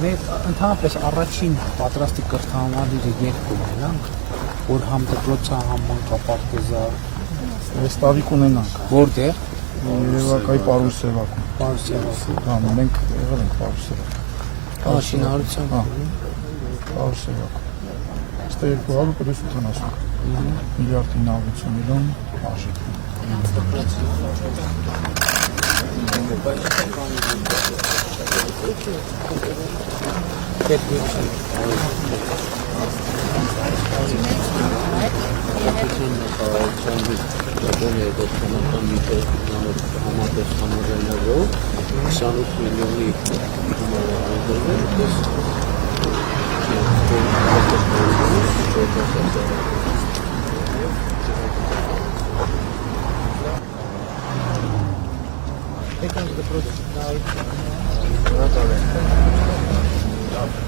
Մենք ընդհանրապես առաջին պատրաստի կրթահամալիրը երկու ունենանք, որ համ դպրոցը, համ մանկապարտեզը Այս տարի կունենանք։ որտեղ Երևակայի Պարուսևակում։ Պարուսևակում։ Հա, մենք եղել ենք Պարուսևակում։ Շինարարության Պարուսևակում։ Ստե 250 միլիարդ 950 միլիոն արժեք։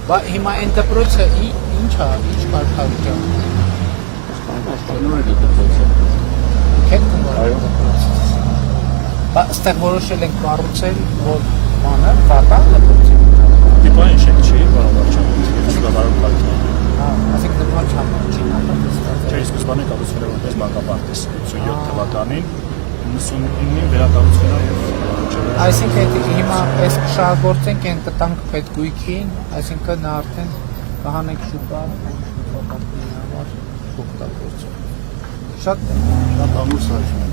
Բայց հիմա այն դպրոցը ինչ է, ինչ կարգավիճակ։ Բայց այստեղ որոշել ենք կառուցել, որ բանը, վատան դպրոցի։ Դիպային շենք չի, բարավարչան, շուտավարում կարգին։ Ասենք դպրոց համաչին ապատստած։ Չէ, սկզբանե կառուցվել է որպես մանկապարտեզ 87 թվականին, 99-ին վերակառուցվել է եւ Այսինքն հիմա այս կշահագործենք այն տտանք պետգույքին, այսինքն նա արդեն կհանենք շուկա շուկապարտեզի համար օգտագործում։ Շատ ամուր սարքին։